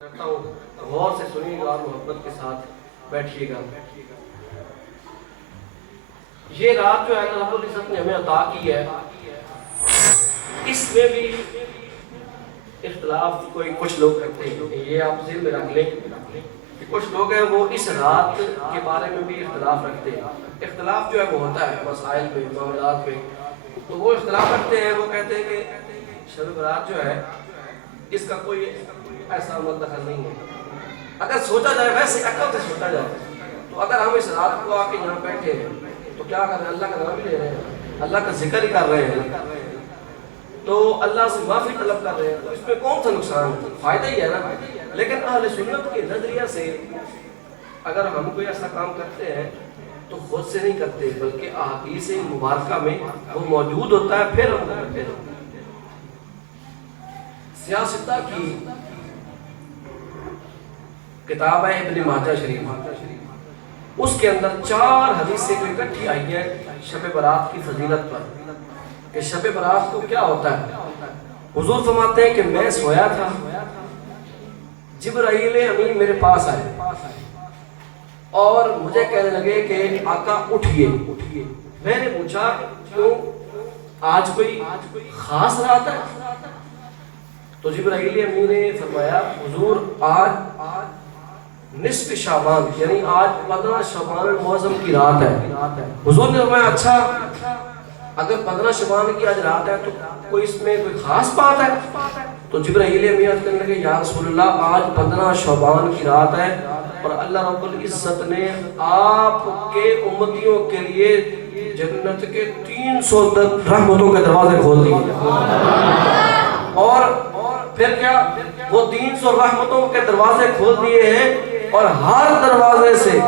کرتا ہوں، غور سے سنیے گا اور محبت کے ساتھ بیٹھیے گا۔ یہ رات جو ہے رب العزت نے ہمیں عطا کی ہے، اس میں بھی اختلاف کچھ لوگ کرتے ہیں۔ یہ آپ ذہن میں رکھ لیں کہ کچھ لوگ ہیں وہ اس رات کے بارے میں بھی اختلاف رکھتے ہیں۔ اختلاف جو ہے وہ ہوتا ہے مسائل میں، معاملات میں، تو وہ اختلاف رکھتے ہیں۔ وہ کہتے ہیں کہ شب برات جو ہے اس کا کوئی ایسا دخل نہیں ہے۔ اگر سوچا جائے، ویسے عقل سے سوچا جائے، تو اگر ہم اس رات کو آ کے یہاں بیٹھے ہیں تو کیا کر رہے ہیں؟ اللہ کا نام ہی لے رہے ہیں، اللہ کا ذکر ہی کر رہے ہیں، تو اللہ سے معافی طلب کر رہے ہیں، تو اس میں کون سا نقصان ہے؟ فائدہ ہی ہے نا۔ لیکن اہل سنت کے نظریہ سے اگر ہم کوئی ایسا کام کرتے ہیں تو خود سے نہیں کرتے، بلکہ احادیث مبارکہ میں وہ موجود ہوتا ہے، پھر ہم کرتے ہیں۔ سیاستہ کی کتاب ہے ابن ماجہ شریف، اس کے اندر 4 حدیثیں جو اکٹھی آئی ہیں شب برات کی فضیلت پر، کہ شب برات کو کیا ہوتا ہے۔ حضور فرماتے ہیں کہ میں سویا تھا، جبرائیل امین میرے پاس آئے اور مجھے کہنے لگے کہ آقا اٹھئے۔ میں نے پوچھا کیوں، آج کوئی خاص رات ہے؟ تو جبرائیل امین نے فرمایا حضور آج نصف شعبان، یعنی آج 15 شعبان المعظم کی رات ہے۔ حضور نے فرمایا اچھا، اگر 15 شعبان کی آج رات ہے تو کوئی اس میں کوئی خاص بات ہے؟ تو جبرائیل امین کہنے لگے یا رسول اللہ آج 15 شعبان کی رات ہے اور اللہ رب العزت نے آپ کے امتیوں کے لیے جنت کے 300 رحمتوں کے دروازے کھول دیے۔ اور پھر کیا، وہ 300 رحمتوں کے دروازے کھول دیے ہیں اور ہر دروازے سے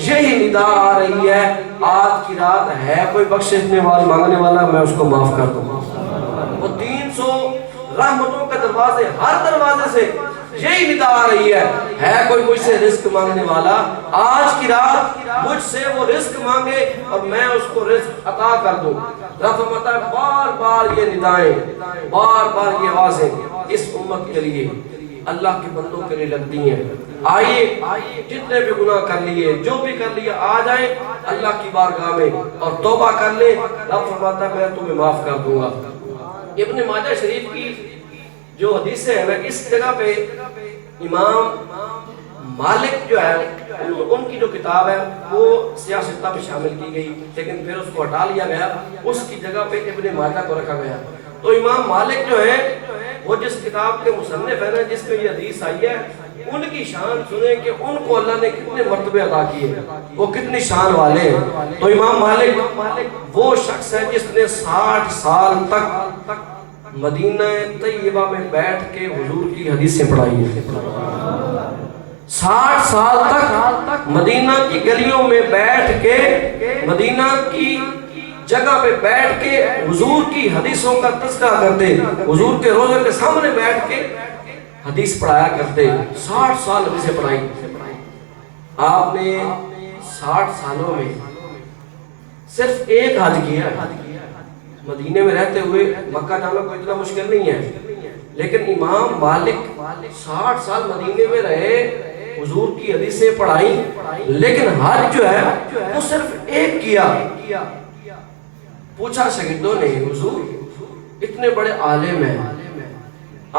یہی ندا آ رہی ہے آج کی رات ہے کوئی بخشنے والا مانگنے والا، میں اس کو معاف کر دوں۔ وہ 300 رحمتوں کے دروازے، ہر دروازے سے یہی ندا آ رہی ہے کوئی مجھ سے رزق مانگنے والا، آج کی رات مجھ سے وہ رزق مانگے اور میں اس کو رزق عطا کر دوں۔ رفمتا بار بار یہ ندائیں، بار بار یہ آوازیں اس امت کے لیے، اللہ کے بندوں کے لیے لگتی ہیں۔ آئیے جتنے بھی گناہ کر لیے، جو بھی کر لیے، آ جائیں اللہ کی بارگاہ میں اور توبہ کر لیں، رب فرماتا ہے میں تمہیں معاف کر دوں گا۔ ابن ماجہ شریف کی جو حدیثیں ہیں، اس جگہ پہ امام مالک جو ہے ان کی جو کتاب ہے وہ سیاستہ میں شامل کی گئی، لیکن پھر اس کو ہٹا لیا گیا، اس کی جگہ پہ ابن ماجہ کو رکھا گیا۔ تو امام مالک جو ہے وہ جس کتاب کے مصنف ہیں جس میں یہ حدیث آئی ہے، ان کی شان سنیں کہ ان کو اللہ نے کتنے مرتبے عطا کیے، وہ کتنی شان والے ہیں۔ تو امام مالک وہ شخص ہے جس نے 60 سال تک مدینہ طیبہ میں بیٹھ کے حضور کی حدیثیں پڑھائی ہیں۔ 60 سال تک مدینہ کی گلیوں میں بیٹھ کے، مدینہ کی جگہ پہ بیٹھ کے حضور کی حدیثوں کا تذکرہ کرتے، حضور کے روضے کے سامنے بیٹھ کے حدیث پڑھایا کرتے۔ 60 سال حدیثیں پڑھائی۔ آپ نے 60 سالوں میں صرف ایک حج کیا ہے۔ مدینے میں رہتے ہوئے مکہ جانا کوئی اتنا مشکل نہیں ہے، لیکن امام مالک 60 سال مدینے میں رہے، حضور کی حدیثیں پڑھائیں، لیکن حج جو ہے وہ صرف ایک کیا۔ پوچھا شاگردوں نے حضور اتنے بڑے عالم ہیں،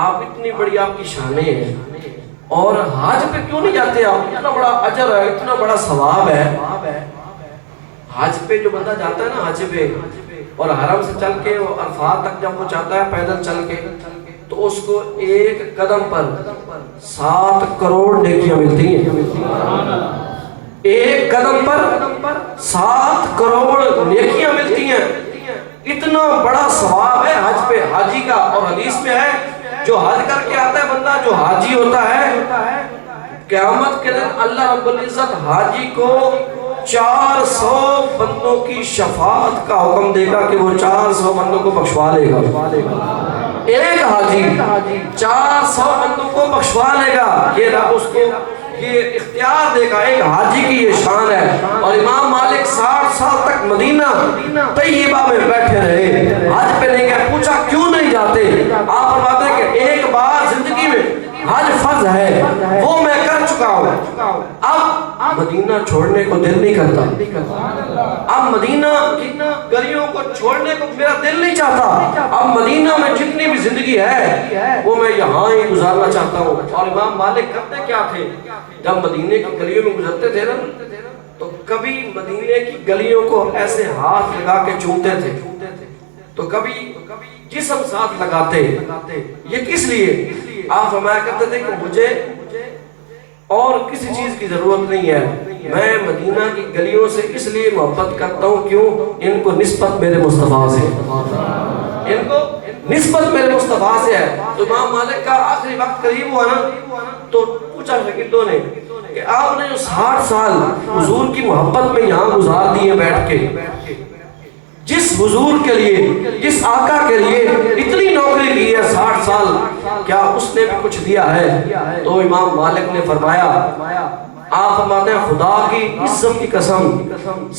آپ اتنی بڑی آپ کی شانیں ہیں، اور حج پہ کیوں نہیں جاتے آپ؟ اتنا بڑا اجر ہے، اتنا بڑا ثواب ہے۔ حج پہ جو بندہ جاتا ہے نا، حج پہ، اور حرم سے چل کے عرفات تک جب وہ جاتا ہے پیدل چل کے، تو اس کو ایک قدم پر 7 کروڑ نیکیاں ملتی ہیں۔ ایک قدم پر 7 کروڑ نیکیاں ملتی ہیں۔ اتنا بڑا ثواب ہے حج پہ، حاجی کا۔ اور حدیث میں ہے جو حج کر کے آتا ہے بندہ، جو حاجی ہوتا ہے، قیامت کے دن اللہ رب العزت حاجی کو 400 بندوں کی شفاعت کا حکم دے گا کہ وہ 400 بندوں کو بخشوا لے گا۔ ایک حاجی 400 بندوں کو بخشوا لے گا، یہ رب اس کو یہ اختیار دے گا۔ ایک حاجی کی یہ شان ہے۔ اور امام مالک 60 سال تک مدینہ طیبہ میں بیٹھے رہے، حج پہ نہیں گئے۔ پوچھا کیوں نہیں جاتے؟ آپ فرماتے ہیں کہ ایک بار زندگی میں حج فرض ہے، مدینہ چھوڑنے کو دل نہیں کرتا، اب مدینہ کی گلیوں کو چھوڑنے کو میرا دل نہیں چاہتا، اب مدینہ میں جتنی بھی زندگی ہے وہ میں یہاں ہی گزارنا چاہتا ہوں۔ اور امام مالک کرتے کیا تھے، جب مدینے کی گلیوں میں گزرتے تھے نا تو کبھی مدینے کی گلیوں کو ایسے ہاتھ لگا کے چومتے تھے، تو کبھی جسم ساتھ لگاتے۔ یہ کس لیے؟ آپ فرمایا کرتے تھے کہ مجھے اور کسی چیز کی ضرورت نہیں ہے، میں مدینہ کی گلیوں سے اس لیے محبت کرتا ہوں، کیوں؟ ان کو نسبت میرے مصطفیٰ سے، ان کو نسبت میرے مصطفیٰ سے ہے۔ تو امام مالک کا آخری وقت قریب ہوا نا تو پوچھا شاگردوں نے کہ آپ نے جو 60 سال حضور کی محبت میں یہاں گزار دیے بیٹھ کے، جس حضور کے لیے، جس آقا کے لیے اتنی نوکری کی ہے 60 سال، کیا اس نے بھی کچھ دیا ہے؟ تو امام مالک نے فرمایا، آپ فرماتے ہیں خدا کی عزت کی قسم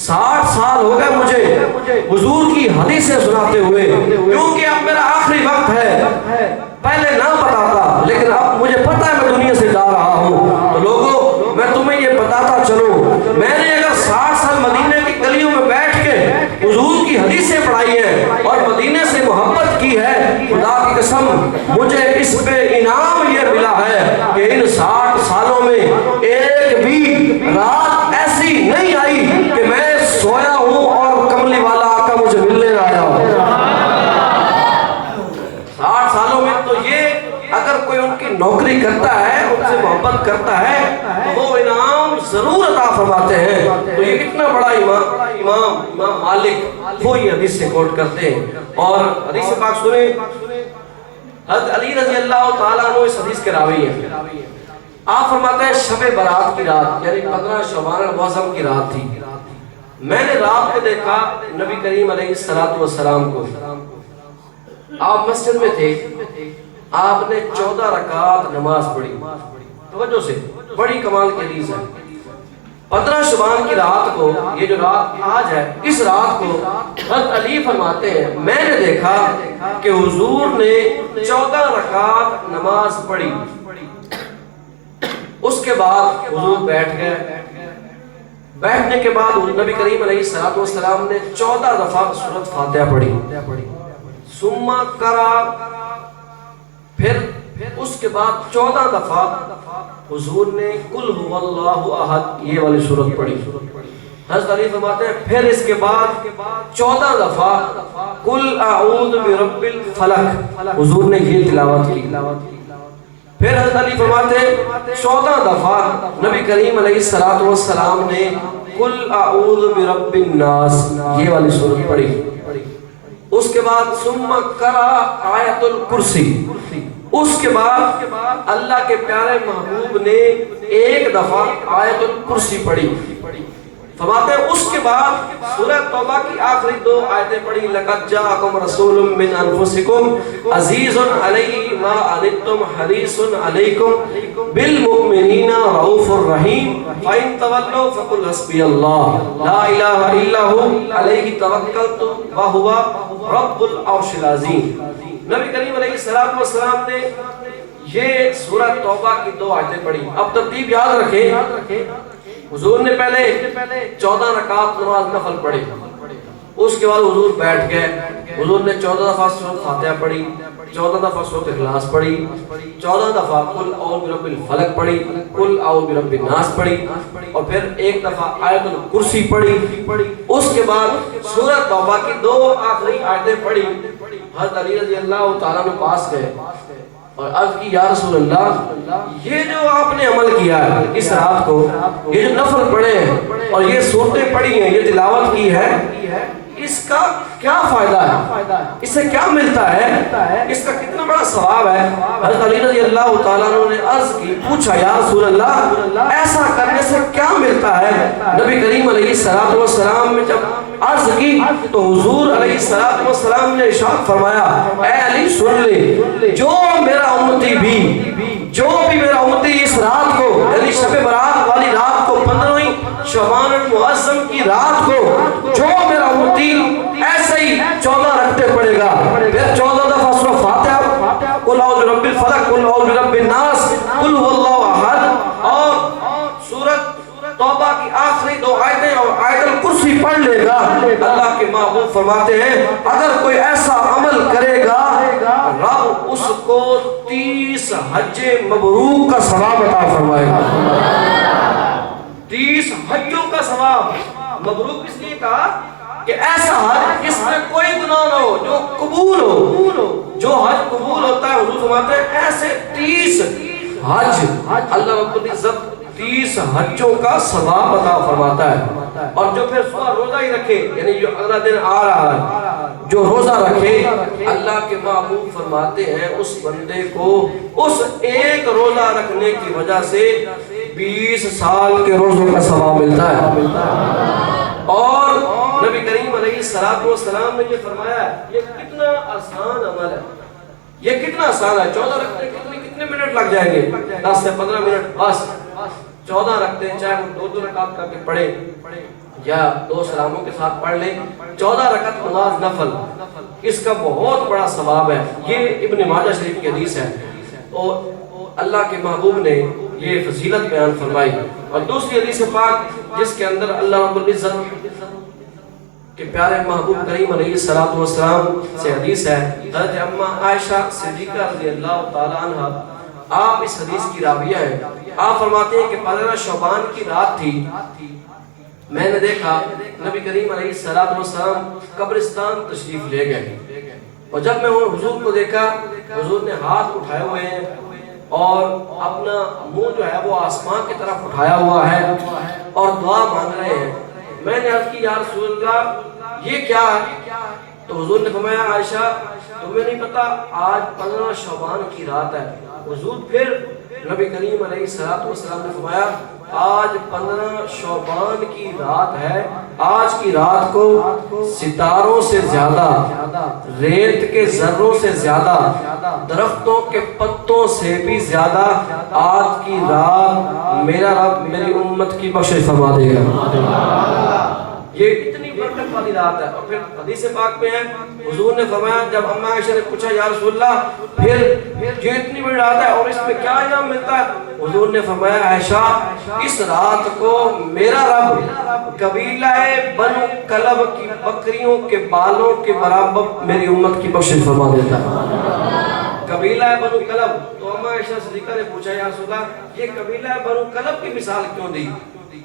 60 سال ہو گئے مجھے حضور کی حدیثیں سناتے ہوئے، کیونکہ اب میرا آخری وقت ہے، پہلے نہ پتا تھا لیکن اب مجھے پتا ہے میں دنیا سے جا رہا ہوں۔ تو لوگوں میں تمہیں یہ بتاتا چلوں، میں نے اگر 60 سال مدینے کی گلیوں میں بیٹھ کے حضور کی حدیثیں پڑھائی ہیں اور مدینے سے محبت کی ہے، خدا کی قسم مجھے اس پہ انعام یہ ملا ہے کہ ان 60 سالوں میں ایک بھی رات ایسی نہیں آئی کہ میں سویا ہوں اور کملی والا آقا مجھے ملنے نہ آیا ہو۔ 60 سالوں میں تو یہ اگر کوئی ان کی نوکری کرتا ہے، ان سے محبت کرتا ہے تو وہ انعام ضرور عطا فرماتے ہیں۔ تو یہ کتنا بڑا امام مالک وہ یہ حدیث سے کوٹ کرتے ہیں۔ اور حدیث پاک سنیں، حضرت علی رضی اللہ تعالیٰ عنہ اس حدیث کے راوی ہیں۔ آپ فرماتے ہیں شب برات کی رات یعنی 15 شعبان المعظم کی رات تھی، میں نے رات کو دیکھا نبی کریم علیہ السلام کو، آپ مسجد میں تھے، آپ نے 14 رکعت نماز پڑھی، توجہ سے، بڑی کمال کی حدیث ہے۔ 15 شعبان کی رات کو، یہ جو رات آج ہے، اس رات کو حضرت علی فرماتے ہیں میں نے دیکھا کہ حضور نے 14 رکعت نماز پڑھی، اس کے بعد حضور بیٹھ گئے، بیٹھنے کے بعد نبی کریم علیہ السلام نے 14 دفعہ سورۃ فاتحہ پڑھی، ثم قرأ، پھر اس کے بعد 14 دفعہ حضور نے قل هو اللہ احد یہ والی سورت پڑھی۔ حضرت علی فرماتے ہیں پھر اس کے بعد 14 دفعہ قل اعوذ برب الفلق حضور نے یہ تلاوت کی۔ پھر حضرت علی فرماتے ہیں 14 دفعہ نبی کریم علیہ السلام نے قل اعوذ برب الناس یہ والی سورت پڑھی۔ اس کے بعد ثم قرأ آیت الکرسی، اس کے بعد اللہ کے پیارے محبوب نے ایک دفعہ آیت الکرسی پڑھی۔ فرماتے ہیں اس کے بعد سورہ توبہ کی آخری 2 آیتیں پڑھی، لَقَدْ جَاءَكُمْ رَسُولٌ مِّنْ أَنفُسِكُمْ عَزِيزٌ عَلَيْهِ مَا عَنِتُّمْ حَرِيصٌ عَلَيْكُمْ بِالْمُؤْمِنِينَ رَءُوفٌ رَحِيمٌ فَإِن تَوَلَّوْا فَقُلْ حَسْبِيَ اللَّهُ لَا إِلَٰهَ إِلَّا هُوَ عَلَيْهِ تَوَكَّلْتُ وَهُوَ رَبُّ الْعَرْشِ الْعَظِيمِ۔ نبی کریم علیہ السلام نے یہ سورہ توبہ کی 2 آیتیں پڑھی۔ اب ترتیب یاد رکھیں، حضور نے پہلے 14 رکعت نماز نفل پڑھی، اس کے بعد حضور بیٹھ گئے، حضور نے 14 دفعہ سورۃ فاتحہ پڑھی، 14 دفعہ سورۃ اخلاص پڑھی، 14 دفعہ قل اعوذ برب الفلق پڑھی، قل اعوذ برب الناس پڑھی، اور پھر ایک دفعہ آیت الکرسی پڑھی۔ اس کے بعد سورۃ توبہ کی 2 آخری آیتیں پڑھی۔ حضرت علی رضی اللہ تعالیٰ نے پاس گئے اور عرض کی یا رسول اللہ یہ جو آپ نے عمل کیا ہے اس رات کو، یہ جو نفل پڑھے ہیں اور یہ سورتیں پڑھی ہیں، یہ تلاوت کی ہے، اس کا کیا فائدہ ہے، اس سے کیا ملتا ہے، اس کا کتنا بڑا ثواب ہے؟ حضرت علی رضی اللہ تعالیٰ عنہ نے عرض کی، پوچھا یا رسول اللہ ایسا کرنے سے کیا ملتا ہے؟ نبی کریم علیہ السلام نے جب عرض کی تو حضور علیہ السلام نے ارشاد فرمایا، اے علی سن لے، جو میرا امتی اس رات کو یعنی شب برات والی رات کو 15ویں شعبان المعظم کی رات کو جو میرا امتی ایسے ہی 14 رکعتیں پڑھے گا، پھر 14 دفعہ سورۃ فاتحہ، قل اعوذ برب الفلق، قل اعوذ برب الناس، قل هو اللہ احد، اور سورۃ توبہ کرسی پڑھ لے گا، اللہ کے محبوب فرماتے ہیں اگر کوئی ایسا عمل کرے گا رب اس کو 30 حج مبرور کا ثواب عطا فرمائے گا۔ 30 حجوں کا ثواب مبرور اس لیے کہا کہ ایسا حج جس میں کوئی گناہ نہ ہو، جو قبول ہو، جو حج قبول ہوتا ہے حضور فرماتے ہیں ایسے 30 حج اللہ رب العزت 30 حجوں کا ثواب عطا فرماتا ہے۔ اور جو پھر صبح روزہ ہی رکھے، یعنی جو اگلا دن آ رہا ہے جو روزہ رکھے، اللہ کے محبوب فرماتے ہیں اس بندے کو اس ایک روزہ رکھنے کی وجہ سے 20 سال کے روزوں کا ثواب ملتا ہے۔ اور نبی کریم علیہ السلام نے یہ فرمایا یہ کتنا آسان عمل ہے، یہ کتنا آسان ہے۔ 14 رکھتے کتنے منٹ لگ جائیں گے؟ 10 سے 15 منٹ بس۔ 14 رکھتے ہیں، چاہے وہ 2 رکعت کر کے پڑھے یا 2 سلاموں کے ساتھ پڑھ لیں، 14 رکعت نماز نفل، اس کا بہت بڑا ثواب ہے۔ یہ ابن ماجہ شریف کی حدیث ہے اور اللہ کے محبوب نے یہ فضیلت بیان فرمائی۔ اور دوسری حدیث پاک جس کے اندر اللہ رب العزت کہ پیارے محبوب کریم علیہ السلام سے حدیث ہے، حضرت اماں عائشہ صدیقہ رضی اللہ تعالی عنہ آپ اس حدیث کی راویہ ہیں۔ آپ فرماتے ہیں کہ 15 شعبان کی رات تھی، میں نے دیکھا نبی کریم علیہ السلام قبرستان تشریف لے گئے، اور جب میں حضور کو دیکھا حضور نے ہاتھ اٹھائے ہوئے ہیں اور اپنا منہ جو ہے وہ آسمان کی طرف اٹھایا ہوا ہے اور دعا مانگ رہے ہیں۔ میں نے عرض کی یا رسول اللہ یہ کیا ہے؟ تو حضور نے فرمایا عائشہ تمہیں نہیں پتا آج 15 شعبان کی رات ہے۔ حضور پھر نبی کریم علیہ السلام نے فرمایا آج 15 شعبان کی رات ہے، آج کی رات کو ستاروں سے زیادہ، ریت کے ذروں سے زیادہ، درختوں کے پتوں سے بھی زیادہ آج کی رات میرا رب میری امت کی بخشش فرما دے گا۔ یہ اتنی برکت والی رات ہے۔ اور پھر حدیث پاک میں ہے حضور نے فرمایا جب اماں عائشہ نے پوچھا یا رسول اللہ پھر یہ اتنی بڑی رات ہے اور اس میں کیا انعام ملتا ہے؟ حضور نے فرمایا عائشہ اس رات کو میرا رب قبیلہ بنو کلب کی بکریوں کے بالوں کے برابر میری امت کی بخشش فرما دیتا ہے۔ قبیلہ بنو کلب، تو اماں عائشہ صدیقہ نے پوچھا یا رسول اللہ یہ قبیلہ بنو کلب کی مثال کیوں دی؟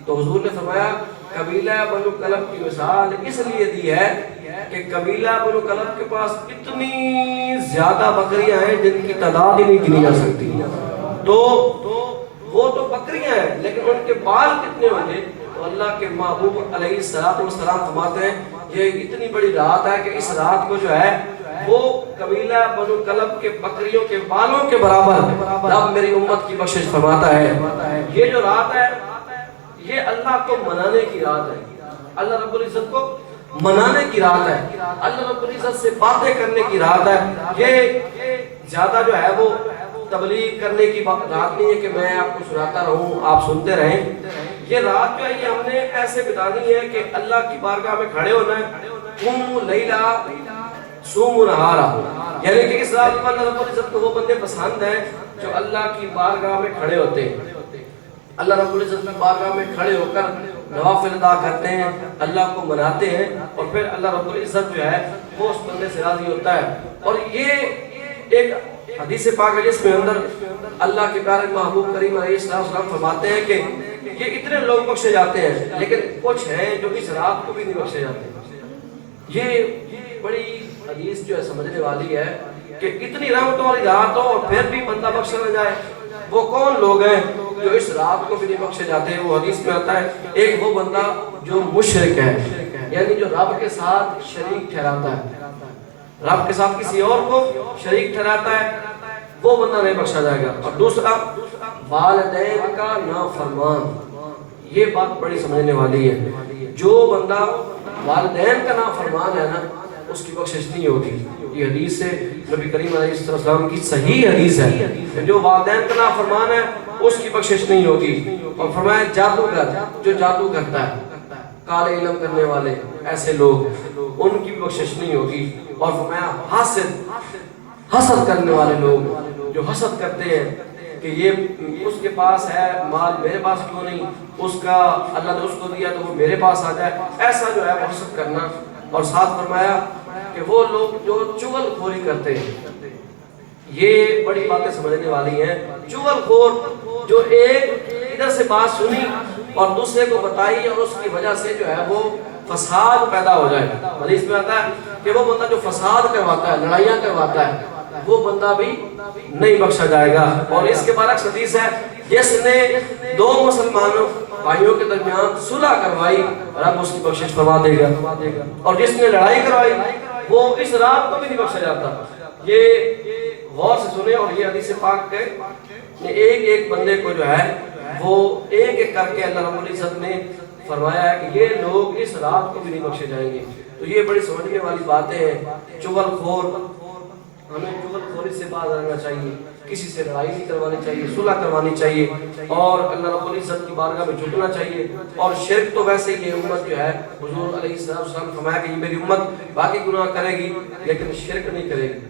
تو حضور نے فرمایا قبیلہ بنو کلب کی مثال اس لیے دی ہے کہ قبیلہ بنو کلب کے پاس اتنی زیادہ بکریاں ہیں جن کی تعداد ہی نہیں گنی جا سکتی، تو وہ تو بکریاں ہیں لیکن ان کے بال کتنے ہوں گے؟ تو اللہ کے محبوب علیہ السلام فرماتے ہیں یہ اتنی بڑی رات ہے کہ اس رات کو جو ہے وہ قبیلہ بنو کلب کے بکریوں کے بالوں کے برابر رب میری امت کی بخشش فرماتا ہے۔ یہ جو رات ہے یہ اللہ کو منانے کی رات ہے، اللہ رب العزت کو منانے کی رات ہے، اللہ رب العزت سے باتیں کرنے کی رات ہے۔ یہ زیادہ جو ہے وہ تبلیغ کرنے کی رات نہیں ہے کہ میں آپ کو سناتا رہوں آپ سنتے رہیں۔ یہ رات جو ہے یہ ہم نے ایسے بتانی ہے کہ اللہ کی بارگاہ میں کھڑے ہونا ہے، قوموا لیلا صوموا نہارا، یعنی کہ اس رات کو اللہ رب العزت کو وہ بندے پسند ہیں جو اللہ کی بارگاہ میں کھڑے ہوتے ہیں، اللہ رب العزت کی بارگاہ میں کھڑے ہو کر نوافل ادا کرتے ہیں، اللہ کو مناتے ہیں، اور پھر اللہ رب العزت جو ہے وہ اس بندے سے راضی ہوتا ہے۔ اور یہ ایک حدیث پاک ہے جس میں اندر اللہ کے پیارے محبوب کریم علیہ السلام فرماتے ہیں کہ یہ اتنے لوگ بخشے جاتے ہیں لیکن کچھ ہیں جو اس رات کو بھی نہیں بخشے جاتے۔ یہ بڑی حدیث جو ہے سمجھنے والی ہے کہ اتنی رحمت والی رات ہو اور پھر بھی بندہ بخشا نہ جائے۔ وہ کون لوگ ہیں جو اس رات کو بھی نہیں بخشے جاتے ہیں؟ وہ حدیث میں آتا ہے ایک وہ بندہ جو مشرک ہے، یعنی جو رب کے ساتھ شریک ٹھہراتا ہے، رب کے ساتھ کسی اور کو شریک ٹھہراتا ہے، وہ بندہ نہیں بخشا جائے گا۔ اور دوسرا والدین کا نافرمان، یہ بات بڑی سمجھنے والی ہے، جو بندہ والدین کا نافرمان ہے نا اس کی بخشش نہیں ہوگی۔ یہ حدیث ہے نبی کریم علیہ السلام کی صحیح حدیث ہے کہ جو والدین کا نافرمان ہے اس کی بخشش نہیں ہوگی۔ اور فرمایا جادوگر، جو جادو کرتا ہے، کالے علم کرنے والے ایسے لوگ، ان کی بخشش نہیں ہوگی۔ اور فرمایا حاسد، حسد کرنے والے لوگ جو حسد کرتے ہیں کہ یہ اس کے پاس ہے مال میرے پاس کیوں نہیں، اس کا اللہ نے اس کو دیا تو وہ میرے پاس آ جائے، ایسا جو ہے وہ حسد کرنا۔ اور ساتھ فرمایا کہ وہ لوگ جو چغل خوری کرتے ہیں، یہ بڑی باتیں سمجھنے والی ہیں۔ چغل خور جو ایک ادھر سے بات سنی اور دوسرے کو بتائی اور اس کی وجہ سے جو ہے وہ فساد پیدا ہو جائے۔ حدیث میں آتا ہے کہ وہ بندہ جو فساد کرواتا ہے، لڑائیاں کرواتا ہے، وہ بندہ بھی نہیں بخشا جائے گا۔ اور اس کے برعکس حدیث ہے، جس نے دو مسلمانوں بھائیوں کے درمیان صلح کروائی، رب اس کی بخشش فرما دے گا، اور جس نے لڑائی کروائی وہ اس رات کو بھی نہیں بخشا جاتا۔ یہ غور سے سنیں، اور یہ حدیث پاک کے ایک ایک بندے کو جو ہے وہ ایک ایک کر کے اللہ رب العزت نے فرمایا ہے کہ یہ لوگ اس رات کو بھی نہیں بخشے جائیں گے۔ تو یہ بڑی سمجھنے والی باتیں ہیں۔ چغل خور، ہمیں چغل خوری سے باز رہنا چاہیے، کسی سے لڑائی نہیں کروانی چاہیے، صلح کروانی چاہیے، اور اللہ رب العزت کی بارگاہ میں جھکنا چاہیے۔ اور شرک تو ویسے یہ امت جو ہے، حضور علیہ السلام نے فرمایا کہ یہ میری امت باقی گناہ کرے گی لیکن شرک نہیں کرے گی،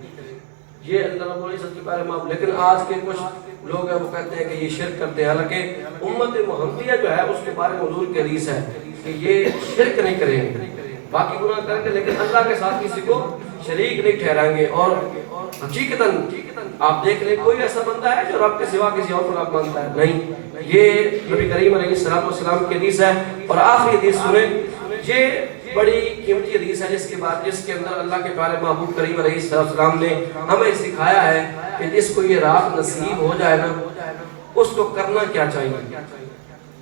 یہ اللہ رب العزت کی پیارے معاملے۔ لیکن آج کے کچھ لوگ ہیں وہ کہتے ہیں کہ یہ شرک کرتے ہیں، حالانکہ امت محمدیہ جو ہے اس کے بارے میں حضور کی حدیث ہے کہ یہ شرک نہیں کریں گے، باقی گناہ کریں گے لیکن اللہ کے ساتھ کسی کو شریک نہیں ٹھہرائیں گے۔ اور حقیقتاً آپ دیکھ لیں کوئی ایسا بندہ ہے جو رب کے سوا کسی اور کو رب مانتا ہے؟ نہیں، یہ نبی کریم علیہ السلام کی حدیث ہے۔ اور آخری حدیث سنیں، یہ بڑی قیمتی حدیث ہے جس کے اندر اللہ کے پیارے محبوب کریم علیہ السلام نے ہمیں سکھایا ہے کہ جس کو یہ رات نصیب ہو جائے نا اس کو کرنا کیا چاہیے۔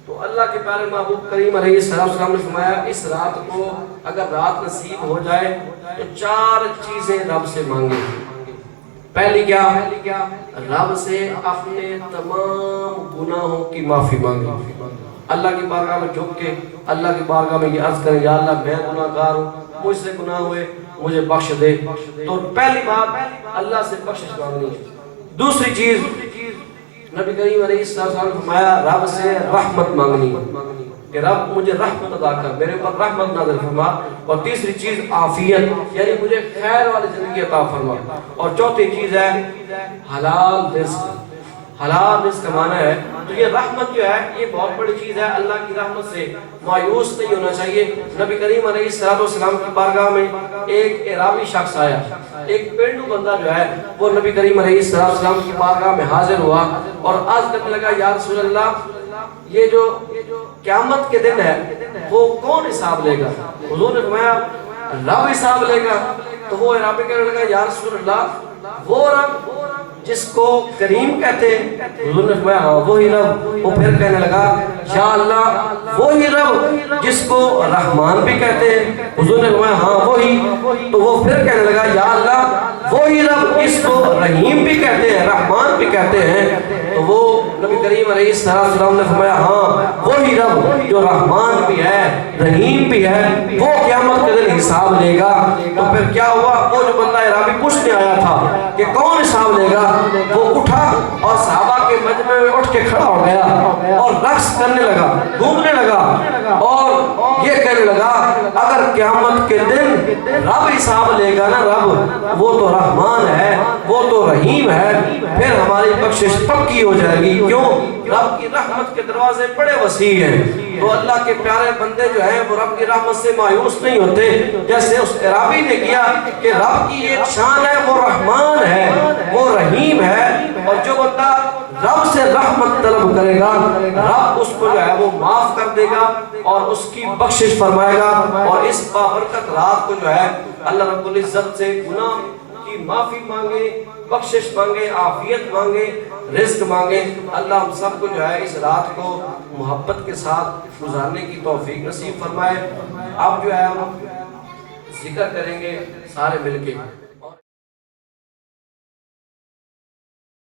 تو اللہ کے پیارے محبوب کریم علیہ السلام نے فرمایا اس رات کو اگر رات نصیب ہو جائے تو 4 چیزیں رب سے مانگے۔ پہلی کیا؟ رب سے اپنے تمام گناہوں کی معافی مانگے۔ اللہ کی بارگاہ میں جھک کے اللہ کی بارگاہ میں یہ عرض کریں، یا اللہ میں گناہ گار ہوں، مجھ سے گناہ ہوئے، مجھے بخش دے۔ تو پہلی بات اللہ سے بخشش مانگنی ہے۔ دوسری چیز نبی کریم علیہ السلام نے فرمایا رب سے رحمت مانگنی کہ رب مجھے رحمت عطا کر، میرے اوپر رحمت نازل فرما۔ اور تیسری چیز عافیت، یعنی مجھے خیر والی زندگی عطا فرما۔ اور چوتھی چیز ہے حلال رزق۔ حلال رزق کا معنی ہے، تو یہ رحمت جو ہے یہ بہت بڑی چیز ہے۔ اللہ کی رحمت سے مایوس نہیں ہونا چاہیے۔ نبی کریم علیہ السلام کی بارگاہ میں ایک اعرابی شخص آیا، ایک پینڈو بندہ جو ہے وہ نبی کریم علیہ السلام کی بارگاہ میں حاضر ہوا اور عرض کرنے لگا، یا رسول اللہ یہ جو قیامت کے دن ہے وہ کون حساب لے گا؟ حضور نے فرمایا رب حساب لے گا۔ تو وہ اعرابی کہنے لگا، یا رسول اللہ وہ رب جس کو کریم کہتے ہیں؟ حضور نے فرمایا ہاں وہی رب۔ وہ پھر کہنے لگا، یا اللہ وہی رب جس کو رحمان بھی کہتے ہیں؟ حضور نے فرمایا ہاں وہی۔ تو وہ پھر کہنے لگا، یا اللہ وہی رب جس کو رحیم بھی کہتے ہیں، رحمان بھی کہتے ہیں؟ تو وہ نبی کریم علیہ السلام نے فرمایا ہاں وہی رب جو رحمان بھی ہے، رحیم بھی ہے، وہ قیامت کے دن حساب لے گا۔ تو پھر کیا ہوا؟ وہ جو بندہ اعرابی پوچھنے آیا تھا کہ کون حساب لے گا، وہ اٹھا اور صحابہ کے مجمع میں اٹھ کے کھڑا ہو گیا اور رقص کرنے لگا، گھومنے لگا اور یہ کہنے لگا اگر قیامت کے دن رب حساب لے گا نا، رب وہ تو رحمان ہے، وہ تو رحیم ہے، پھر ہماری بخشش پکی ہو جائے گی۔ کیوں؟ رب کی رحمت کے دروازے بڑے وسیع ہیں۔ تو اللہ کے پیارے بندے جو ہیں وہ رب کی رحمت سے مایوس نہیں ہوتے، جیسے اس اعرابی نے کیا کہ رب کی ایک شان ہے، وہ رحمان ہے، وہ رحیم ہے، اور جو بندہ رب سے رحمت طلب کرے گا رب اس کو جو ہے وہ معاف کر دے گا اور اس کی بخشش فرمائے گا۔ اور اس بابرکت رات کو جو ہے اللہ رب العزت سے گناہ کی معافی مانگے، بخشش مانگے، عافیت مانگے، رزق مانگے۔ اللہ ہم سب کو جو ہے اس رات کو محبت کے ساتھ گزارنے کی توفیق نصیب فرمائے۔ اب جو ہے ہم ذکر کریں گے سارے مل کے۔